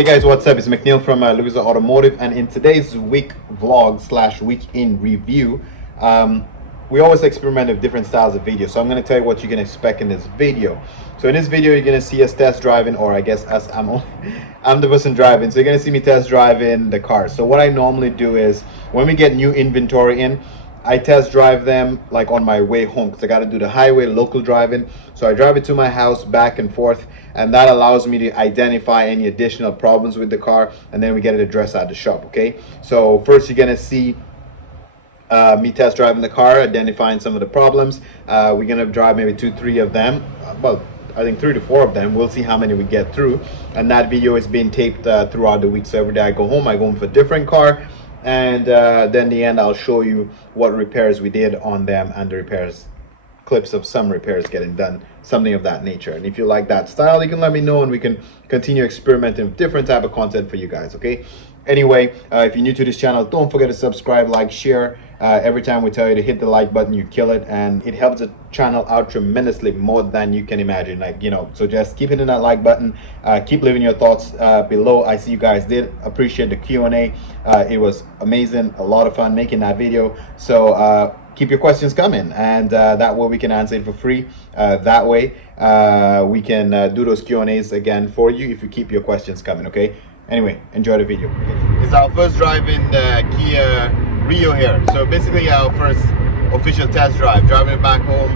Hey guys, what's up? It's McNeil from Louisa Automotive, and in today's week vlog slash week in review, we always experiment with different styles of video. So I'm going to tell you what you can expect in this video. So in this video, you're going to see us test driving, or I guess us, I'm the person driving. So you're going to see me test driving the car. So what I normally do is when we get new inventory in, I test drive them like on my way home, because I got to do the highway local driving. So I drive it to my house back and forth, and that allows me to identify any additional problems with the car, and then we get it addressed at the shop. Okay, so first you're gonna see me test driving the car, identifying some of the problems. We're gonna drive maybe 2-3 of them, well, I think 3 to 4 of them. We'll see how many we get through, and that video is being taped throughout the week. So every day I go home for a different car, and then in the end I'll show you what repairs we did on them and the repairs, clips of some repairs getting done, something of that nature. And if you like that style, you can let me know and we can continue experimenting with different type of content for you guys. Okay, anyway, if you're new to this channel, don't forget to subscribe, like, share. Every time we tell you to hit the like button, you kill it, and it helps the channel out tremendously, more than you can imagine. Like, you know, so just keep hitting that like button, keep leaving your thoughts below. I see you guys did appreciate the Q&A. It was amazing, a lot of fun making that video. So keep your questions coming, and that way we can answer it for free. That way we can do those Q&As again for you if you keep your questions coming. Okay, anyway, enjoy the video. It's our first drive in the Kia Rio here. So basically our first official test drive, driving it back home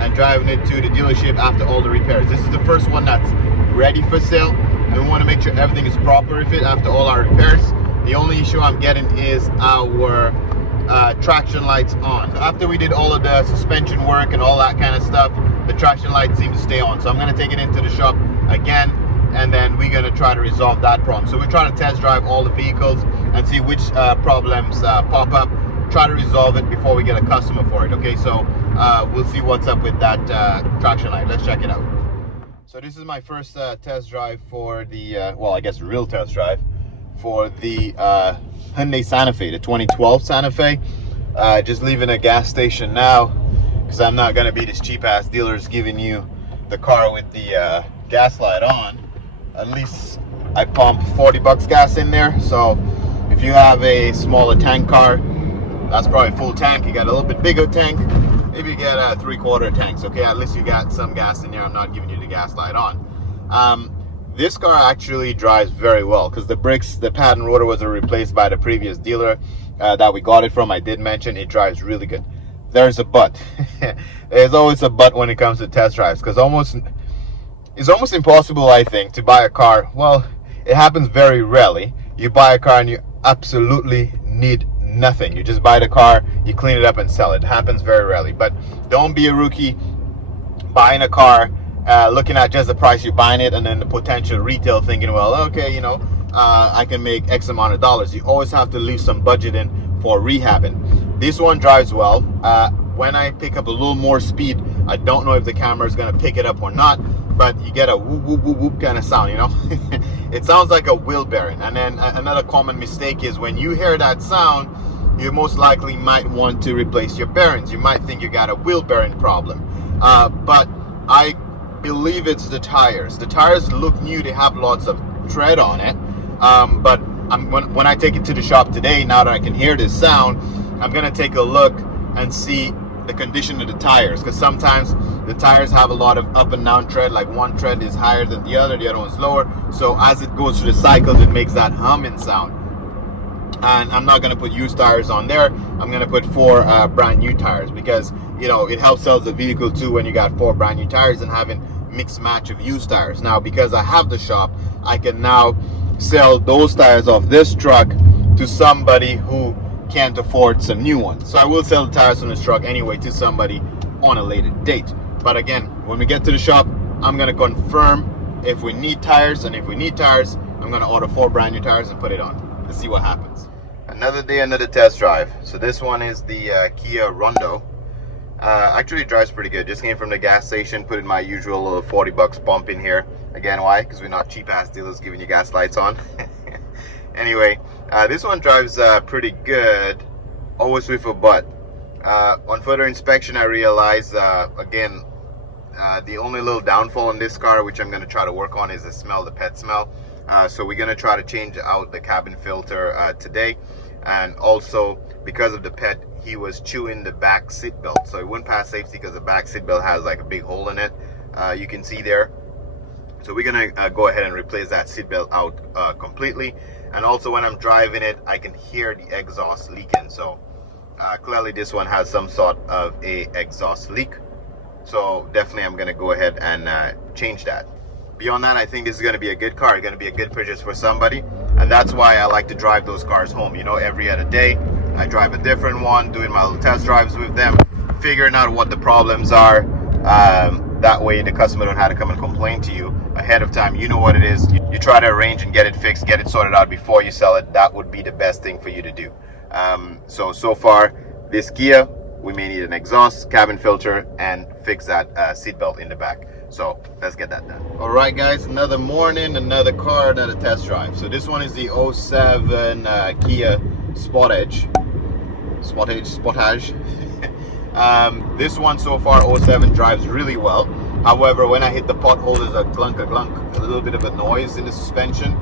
and driving it to the dealership after all the repairs. This is the first one that's ready for sale, and we want to make sure everything is proper with it after all our repairs. The only issue I'm getting is our traction lights on. So after we did all of the suspension work and all that kind of stuff, the traction lights seem to stay on. So I'm going to take it into the shop again, and then we're going to try to resolve that problem. So we're trying to test drive all the vehicles and see which problems pop up, try to resolve it before we get a customer for it. Okay, so we'll see what's up with that traction light. Let's check it out. So this is my first test drive for the well, I guess real test drive for the Hyundai Santa Fe, the 2012 Santa Fe. Just leaving a gas station now, because I'm not gonna be this cheap ass dealers giving you the car with the gas light on. At least I pumped 40 bucks gas in there. So if you have a smaller tank car, that's probably full tank. You got a little bit bigger tank, maybe you get a 3/4 tanks. Okay, at least you got some gas in there. I'm not giving you the gas light on. This car actually drives very well, because the brakes, the pad and rotor was replaced by the previous dealer that we got it from. I did mention it drives really good. There's a but. There's always a but when it comes to test drives, because it's almost impossible, I think, to buy a car. Well, it happens very rarely. You buy a car and you absolutely need nothing. You just buy the car, you clean it up and sell it. It happens very rarely. But don't be a rookie buying a car, looking at just the price you're buying it, and then the potential retail, thinking, well, okay, you know, I can make X amount of dollars. You always have to leave some budget in for rehabbing. This one drives well. When I pick up a little more speed, I don't know if the camera is going to pick it up or not, but you get a whoop whoop whoop whoop kind of sound, you know. It sounds like a wheel bearing. And then another common mistake is when you hear that sound, you most likely might want to replace your bearings. You might think you got a wheel bearing problem, but I believe it's the tires. The tires look new, they have lots of tread on it, but when I take it to the shop today, now that I can hear this sound, I'm gonna take a look and see the condition of the tires, because sometimes the tires have a lot of up and down tread, like one tread is higher than the other one's lower, so as it goes through the cycles, it makes that humming sound. And I'm not going to put used tires on there. I'm going to put 4 brand new tires, because, you know, it helps sell the vehicle too when you got 4 brand new tires and having mixed match of used tires. Now, because I have the shop, I can now sell those tires off this truck to somebody who can't afford some new ones. So I will sell the tires from this truck anyway to somebody on a later date. But again, when we get to the shop, I'm going to confirm if we need tires, and if we need tires, I'm going to order 4 brand new tires and put it on. Let's see what happens. Another day, another test drive. So this one is the Kia Rondo. Actually drives pretty good. Just came from the gas station, put in my usual 40 bucks bump in here. Again, why? Because we're not cheap ass dealers giving you gas lights on. Anyway, this one drives pretty good, always with a but. On further inspection, I realized again, the only little downfall in this car, which I'm going to try to work on, is the smell, the pet smell. So we're gonna try to change out the cabin filter today. And also, because of the pet, he was chewing the back seat belt, so it wouldn't pass safety because the back seat belt has like a big hole in it. You can see there. So we're gonna go ahead and replace that seat belt out completely. And also, when I'm driving it, I can hear the exhaust leaking. So clearly this one has some sort of a exhaust leak. So definitely I'm gonna go ahead and change that. Beyond that, I think this is gonna be a good car. It's gonna be a good purchase for somebody. And that's why I like to drive those cars home. You know, every other day I drive a different one, doing my little test drives with them, figuring out what the problems are. That way the customer don't have to come and complain to you ahead of time. You know what it is. You try to arrange and get it fixed, get it sorted out before you sell it. That would be the best thing for you to do. So far, this Kia, we may need an exhaust, cabin filter, and fix that seatbelt in the back. So let's get that done. All right, guys, another morning, another car, another test drive. So this one is the 07 Kia Sportage. This one so far, 07, drives really well. However, when I hit the pothole, there's a glunk, a little bit of a noise in the suspension.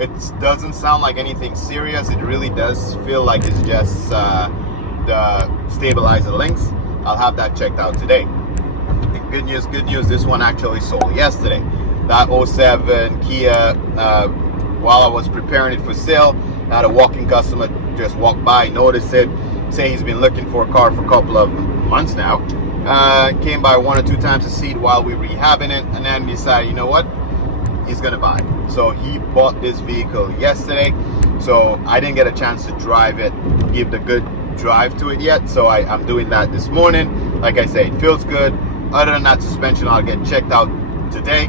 It doesn't sound like anything serious. It really does feel like it's just the stabilizer links. I'll have that checked out today. Good news, this one actually sold yesterday. That 07 Kia, while I was preparing it for sale, I had a walking customer just walk by, noticed it, say he's been looking for a car for a couple of months now. Came by 1 or 2 times to see it while we were rehabbing it, and then decided, you know what, he's gonna buy it. So he bought this vehicle yesterday. So I didn't get a chance to drive it, give the good drive to it yet. So I'm doing that this morning. Like I say, it feels good. Other than that, suspension I'll get checked out today.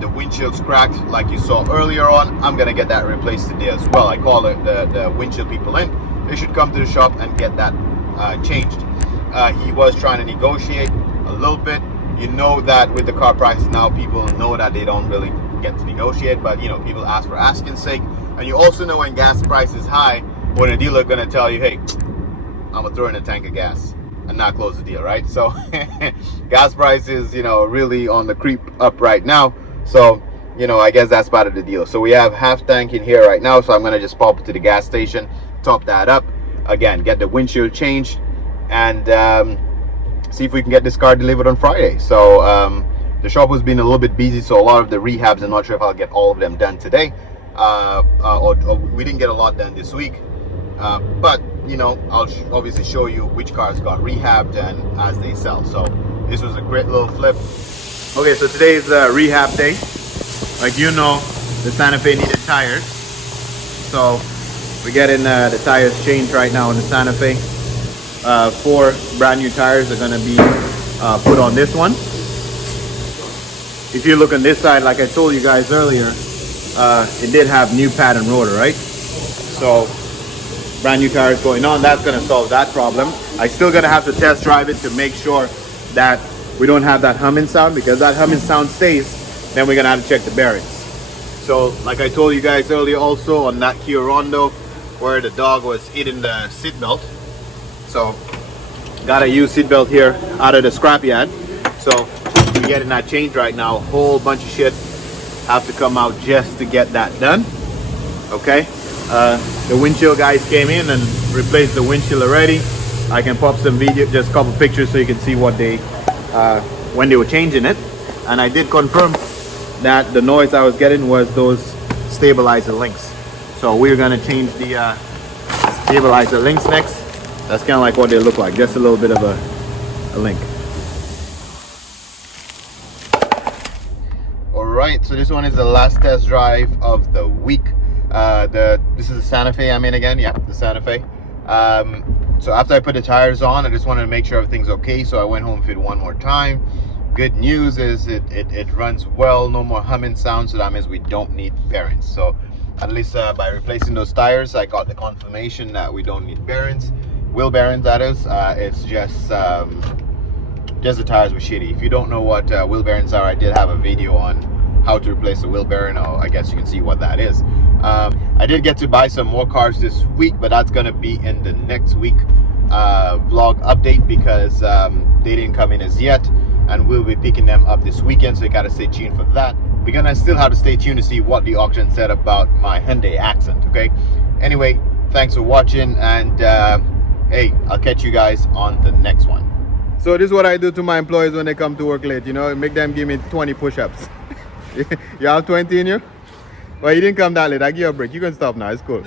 The windshield's cracked like you saw earlier on. I'm gonna get that replaced today as well. I call the windshield people in. They should come to the shop and get that changed. He was trying to negotiate a little bit. You know that with the car prices now, people know that they don't really get to negotiate, but you know, people ask for asking sake. And you also know when gas price is high, when a dealer gonna tell you, hey, I'm gonna throw in a tank of gas and not close the deal, right? So gas prices, you know, really on the creep up right now. So, you know, I guess that's part of the deal. So we have half tank in here right now. So I'm gonna just pop to the gas station, top that up, again, get the windshield changed, and see if we can get this car delivered on Friday. So the shop has been a little bit busy, so a lot of the rehabs, I'm not sure if I'll get all of them done today. Or we didn't get a lot done this week. But you know, I'll obviously show you which cars got rehabbed and as they sell. So this was a great little flip. Okay, so today is rehab day. Like you know, the Santa Fe needed tires, so we're getting the tires changed right now on the Santa Fe. 4 brand new tires are going to be put on this one. If you look on this side, like I told you guys earlier, it did have new pad and rotor, right? So brand new tires going on. That's going to solve that problem. I still going to have to test drive it to make sure that we don't have that humming sound, because that humming sound stays, then we're going to have to check the bearings. So like I told you guys earlier, also on that Kia Rondo where the dog was eating the seat belt, so got a used seat belt here out of the scrap yard. So we're getting that changed right now. A whole bunch of shit have to come out just to get that done. Okay, the windshield guys came in and replaced the windshield already. I can pop some video, just a couple pictures, so you can see what they when they were changing it. And I did confirm that the noise I was getting was those stabilizer links. So we're gonna change the stabilizer links next. That's kind of like what they look like, just a little bit of a link. All right, so this one is the last test drive of the week. This is the Santa Fe I'm in again. Yeah, the Santa Fe. So after I put the tires on, I just wanted to make sure everything's okay. So I went home fit one more time. Good news is it runs well, no more humming sound. So that means we don't need bearings. So at least by replacing those tires, I got the confirmation that we don't need bearings. Wheel bearings, that is. It's just the tires were shitty. If you don't know what wheel bearings are, I did have a video on how to replace a wheel bearing. Oh, I guess you can see what that is. I did get to buy some more cars this week, but that's gonna be in the next week vlog update, because they didn't come in as yet, and we'll be picking them up this weekend, so you gotta stay tuned for that. we're gonna still have to stay tuned to see what the auction said about my Hyundai Accent. Okay, anyway, thanks for watching, and hey, I'll catch you guys on the next one. So this is what I do to my employees when they come to work late, you know, make them give me 20 push-ups. You have 20 in you? Well, you didn't come that late. I give you a break. You can stop now. It's cool.